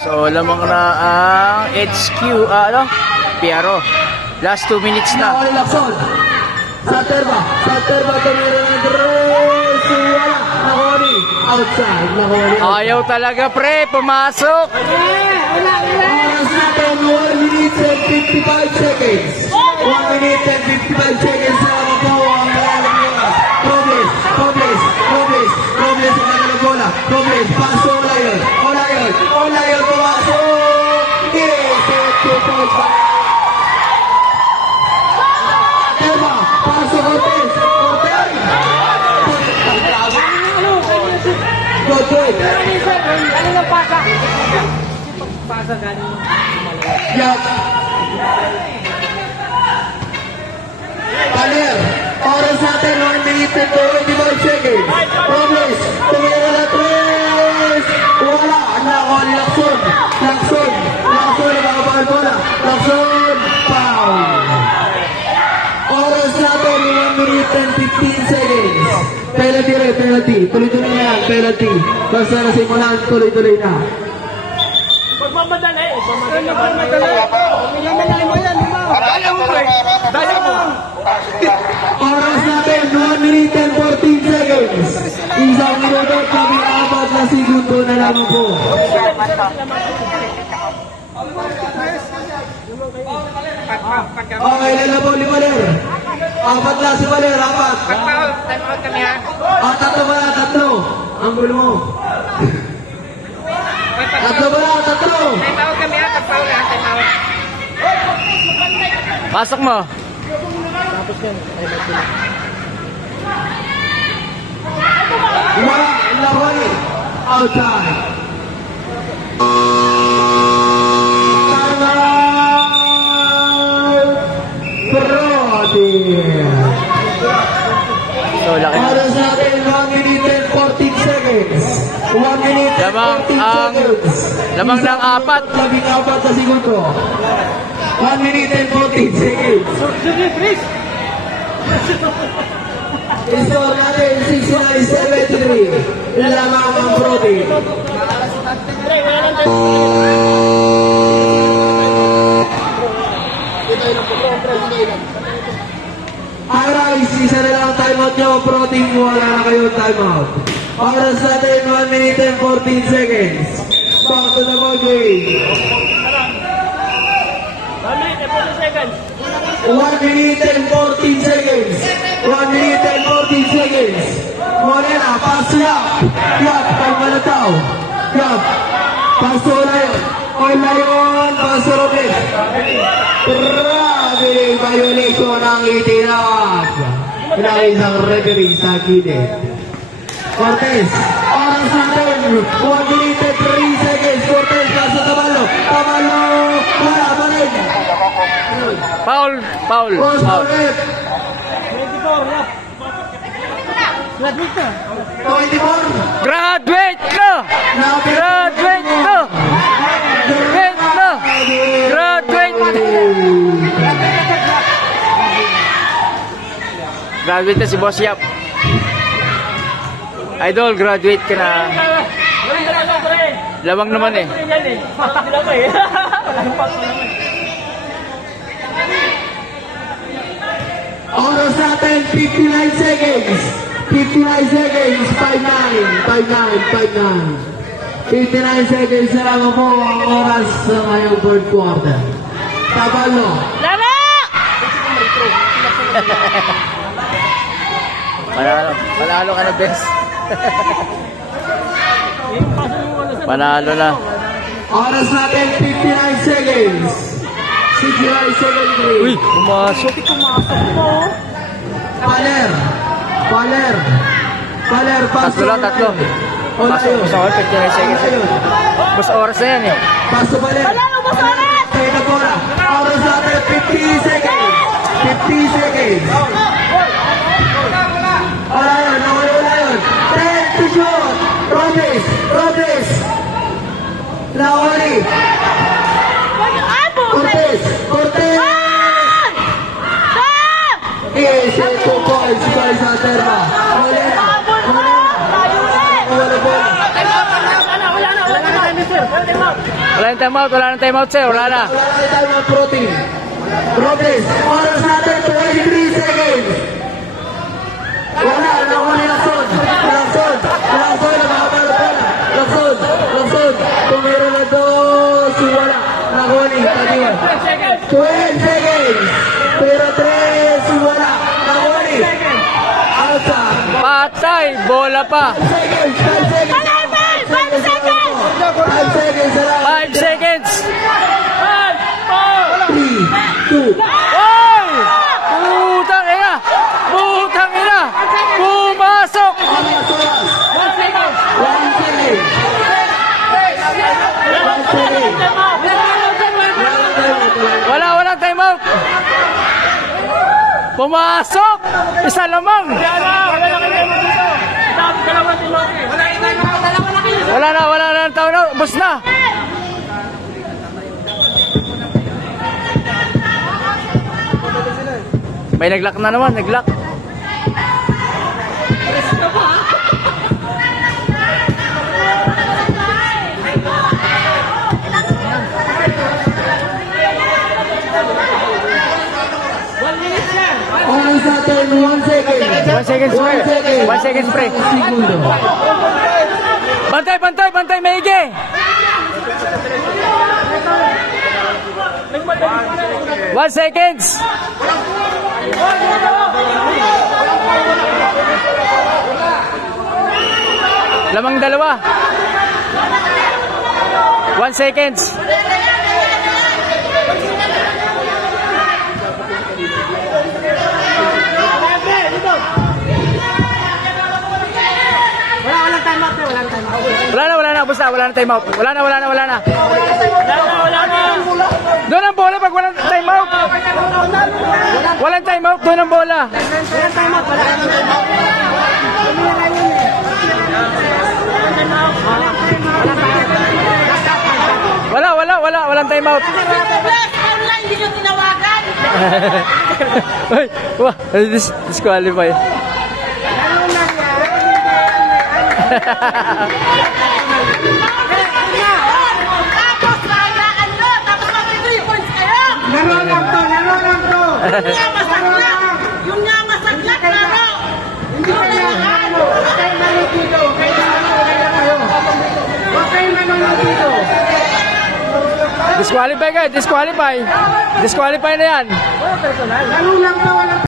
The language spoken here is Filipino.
So, lamang na ang HQ, Piero. Last 2 minutes na. Sa terba tumira ng wala. Nakoni. Outside. Nakoni. Ayaw talaga, pre. Pumasok. Oras natin, 1 minute and 55 seconds. 1 minute and 55 seconds na po ang Robles ang kanilang bola. Robles, paso, Olayon, pumasok. Yes, 2 points. Terba, pasok, Cortez. Good. Yan. Paler, oras natin 1 minute and 25 seconds. Robles, tumira na 3. Wala, nakakali Lacson, nakakabahal bola. Lacson, foul. Oras natin 1 minute and 15 seconds. Penalty. Tuloy-tuloy na yan, penalty. Basta nasimulan, tuloy-tuloy na. Pagmamadali. Oras natin, 1 minute and 14 seconds. Isang minuto, 4 na segundo na naman po. Okay, ilan na po, 5 ler. 4 na si Valer, 4. Tatlo. Ang gulo mo. Tatlo. Pasok mo. Lahori. Outside. So, laki na. Oras natin 1 minute and 14 seconds. 1 minute and 14 seconds. Lamang ng 4. 4 na segundo. 1 minute and 14 seconds. Score natin 69-73. Lamang ang Protein. Arise, isa na lang timeout nyo. Protein, wala na kayo timeout. Oras natin 1 minute and 14 seconds. Back to the ball game. 1 minute and 40 seconds. 1 minute and 14 seconds. 1 minute and 14 seconds. Morena, pass up. Yup, pagmalataw. Yup. Paso Olayon, paso Robles. Grabe yung violation ang itinawag ng isang referee sa gilid. Cortez, oras natin, 1 minute and 3 seconds. Cortez, nasa Tabalo. Wala pa rin. Foul. Graduate ka! Graduate na si Boss Yap. Idol, graduate ka na. Lamang naman eh. Oras natin, 59 seconds. 59 seconds, 5-9. 59 seconds na lang po ang oras sa ngayong third quarter. Tabalo. Lala! Panalo ka na, best. Panalo na. Oras natin, 59 seconds. 69 seconds. Uy, pumasok. Paler, paso. Tatlo. Pasok mo sa oras, 59 seconds. Mas oras na yan eh. Paso Paler. Kaya na bola. Oras natin, 50 seconds. 50 seconds. Wala yun. 10 to shoot. Robles. Lahori. Cortez. Yes, 2 points para sa Terba. Wala na. Wala nang time out, wala nang time out, sir. Wala na. Wala na tayo mga protein. Progress. Oras natin, 23 seconds. Wala, nakawali Lakson. Lakson, nakakabalo pa na. Lakson. Kung meron na dos, wala. Nakawali, taniwan. 12 seconds. Pero 3, wala. Nakawali. Outside. Patay, bola pa. 5 seconds. 5 seconds. 3, 2, Oy! Putang ina! Putang ina! Pumasok! 1 second. Walang time out. Pumasok! Isa lamang. Wala na ang taon na. Bus na. May naglock na naman, naglock. Oras natin, 1 second. 1 second spray. 1 second spray. Segundo. Bantay, maigi. One seconds. Lamang dalawa. 1 seconds. Wala na, basta wala na time out. Wala na. Doon ang bola pag walang time out. Walang time out, doon ang bola. Walang time out. Online, hindi nyo tinawagan. Uy, wah, disqualify. Tapos lalaan nyo, tapos mag-3 points kayo. Laro lang to. Yun nga masaglat, laro. Hindi ko kailangan. Disqualify ka, disqualify. Disqualify na yan. Laro lang to.